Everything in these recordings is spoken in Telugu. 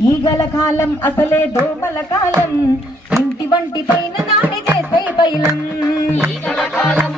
ఈగల కాలం అసలే దోమల కాలం. ఇంటి వంటి పైన నాడి చేసే పైలం. ఈగల కాలం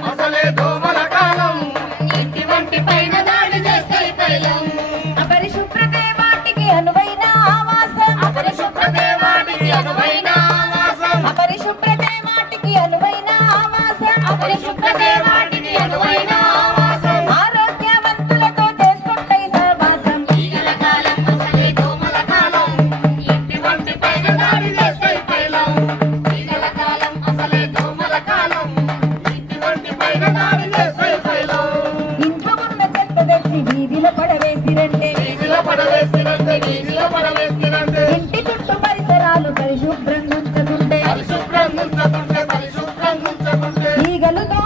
ఉంచకుంటే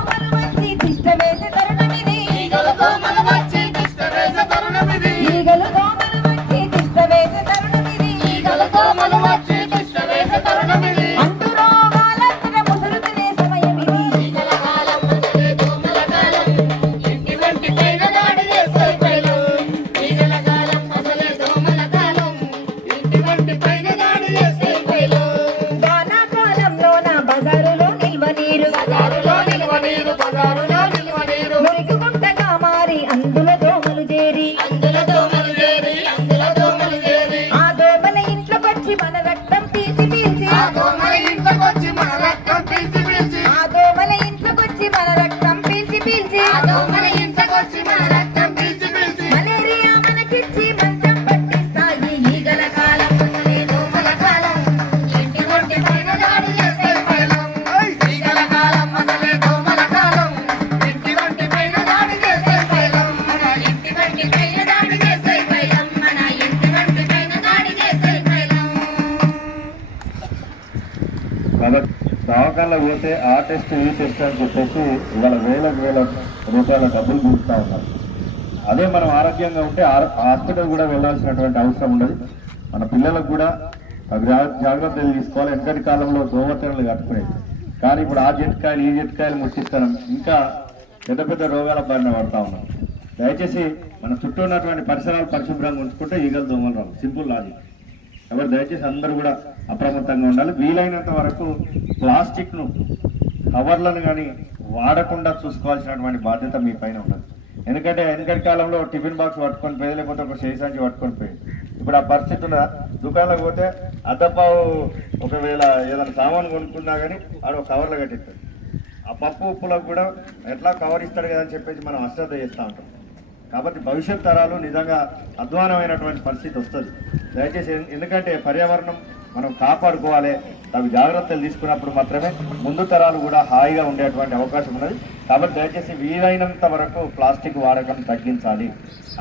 కాబట్టి దవాఖానలో పోతే ఆ టెస్ట్ ఈ టెస్ట్ అని చెప్పేసి ఇవాళ వేల వేల రూపాయల డబ్బులు గుంజుతా ఉన్నారు. అదే మనం ఆరోగ్యంగా ఉంటే హాస్పిటల్ కూడా వెళ్ళాల్సినటువంటి అవసరం ఉండదు. మన పిల్లలకు కూడా జాగ్రత్తలు తీసుకోవాలి. వెనకటి కాలంలో దోమతెరలు కట్టుకునేది. కానీ ఇప్పుడు ఆ జట్కాయలు ఈ జట్కాయలు ముట్టిస్తాం ఇంకా పెద్ద పెద్ద రోగాల బారిన పడతా ఉన్నాం దయచేసి మన చుట్టూ ఉన్నటువంటి పరిసరాలు పరిశుభ్రంగా ఉంచుకుంటే ఈగలు దోమలు రావు. Simple logic. ఎవరు దయచేసి అందరూ కూడా అప్రమత్తంగా ఉండాలి. వీలైనంత వరకు ప్లాస్టిక్ను కవర్లను కానీ వాడకుండా చూసుకోవాల్సినటువంటి బాధ్యత మీ పైన ఉండదు ఎందుకంటే వెనకటి కాలంలో టిఫిన్ బాక్స్ పట్టుకొని పోయి లేకపోతే ఒక చేసాంచి పట్టుకొని పోయి. ఇప్పుడు ఆ పరిస్థితి ఉన్నదా? దుకాణంలోకి పోతే అద్దపావు ఒకవేళ ఏదైనా సామాన్ కొనుక్కున్నా కానీ ఆడ కవర్లు కట్టిస్తాడు ఆ పప్పు ఉప్పులకు కూడా ఎట్లా కవర్ ఇస్తాడు కదా అని చెప్పేసి మనం అశ్రద్ధ చేస్తూ ఉంటాం. కాబట్టి భవిష్యత్ తరాలు నిజంగా అధ్వానమైనటువంటి పరిస్థితి వస్తుంది. దయచేసి ఎందుకంటే పర్యావరణం మనం కాపాడుకోవాలి అవి జాగ్రత్తలు తీసుకున్నప్పుడు మాత్రమే ముందు తరాలు కూడా హాయిగా ఉండేటువంటి అవకాశం ఉన్నది. కాబట్టి దయచేసి వీలైనంత వరకు ప్లాస్టిక్ వాడకం తగ్గించాలి.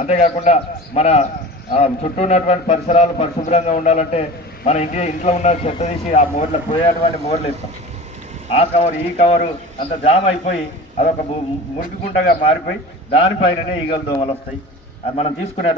అంతేకాకుండా మన చుట్టూ ఉన్నటువంటి పరిసరాలు పరిశుభ్రంగా ఉండాలంటే మన ఇంటి ఇంట్లో ఉన్న చెత్త తీసి ఆ మోర్ల పోయేటువంటి మోర్లు ఇస్తాం ఆ కవర్ ఈ కవరు అంత జామ్ అయిపోయి అదొక ము- మురికి గుంటగా మారిపోయి దానిపైననే ఈగలు దోమలు వస్తాయి అది మనం తీసుకునే